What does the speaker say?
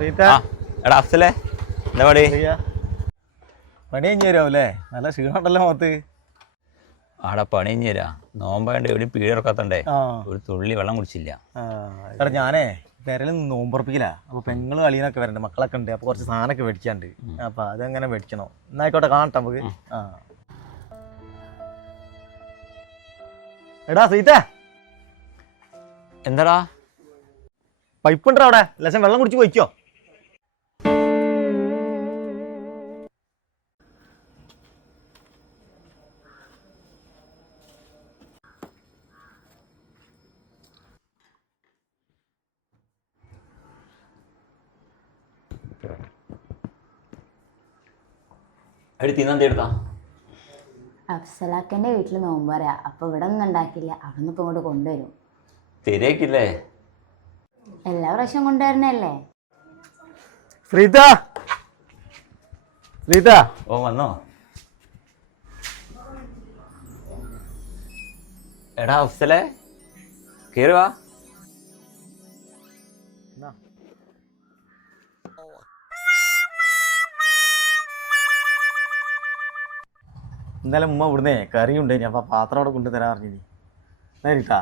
എടാ അഫ്സലേ എന്താ പണി? പണി കഴിഞ്ഞ് തരാവൂല്ലേ? നല്ല ക്ഷീണമുണ്ടല്ലോ മുഖത്ത്. ആടെ പണി കഴിഞ്ഞ് തരാ. നോമ്പായോണ്ട് എവിടെയും പീടി ഇറക്കാത്തണ്ടേ, ഒരു തുള്ളി വെള്ളം കുടിച്ചില്ല. എടാ ഞാനേ പെരയിൽ നോമ്പുറപ്പിക്കില്ല. അപ്പൊ പെങ്ങളും അളിയനൊക്കെ വരണ്ട്, മക്കളൊക്കെ ഉണ്ട്. അപ്പൊ കുറച്ച് സാധനമൊക്കെ മേടിക്കാണ്ട്. അപ്പൊ അതെങ്ങനെ മേടിക്കണോ? എന്നായിക്കോട്ടെ, കാണട്ടെ നമുക്ക്. എടാ സീറ്റ, എന്താടാ പൈപ്പ് ഉണ്ടോ അവിടെ? ലേശം വെള്ളം കുടിച്ച് പോയിക്കോ. എടി തിന്നെന്തി എടുത്താ? അഫ്സലാക്കൻ്റെ വീട്ടിൽ നോമ്പ് പറയാ. അപ്പൊ ഇവിടെ ഒന്നും ഉണ്ടാക്കില്ല, അവിടെ ഇപ്പൊ ഇങ്ങോട്ട് കൊണ്ടുവരും. ശരിയാക്കില്ലേ? എല്ലാ പ്രാവശ്യം കൊണ്ടുവരണല്ലേ. ശ്രീത, ശ്രീത. ഓ വന്നോ? എടാ അഫ്സലേ കേറി വാ. എന്തായാലും ഉമ്മ ഇവിടുന്നേ കറിയുണ്ട്. ഞാൻ അപ്പൊ പാത്രം അവിടെ കൊണ്ടുതരാൻ പറഞ്ഞു. നേരിട്ടാ